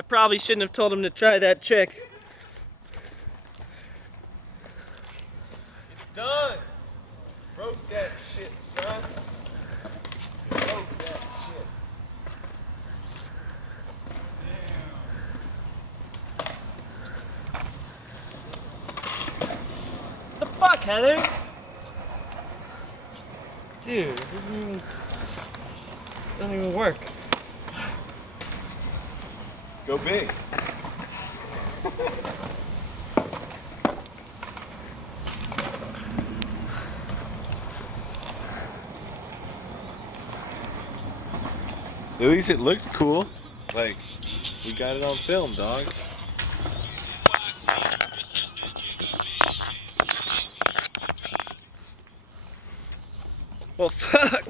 I probably shouldn't have told him to try that trick. It's done. Broke that shit, son. Broke that shit. What the fuck, Heather? Dude, this doesn't even... This doesn't even work. Go big. At least it looked cool. Like, we got it on film, dog. Well, fuck.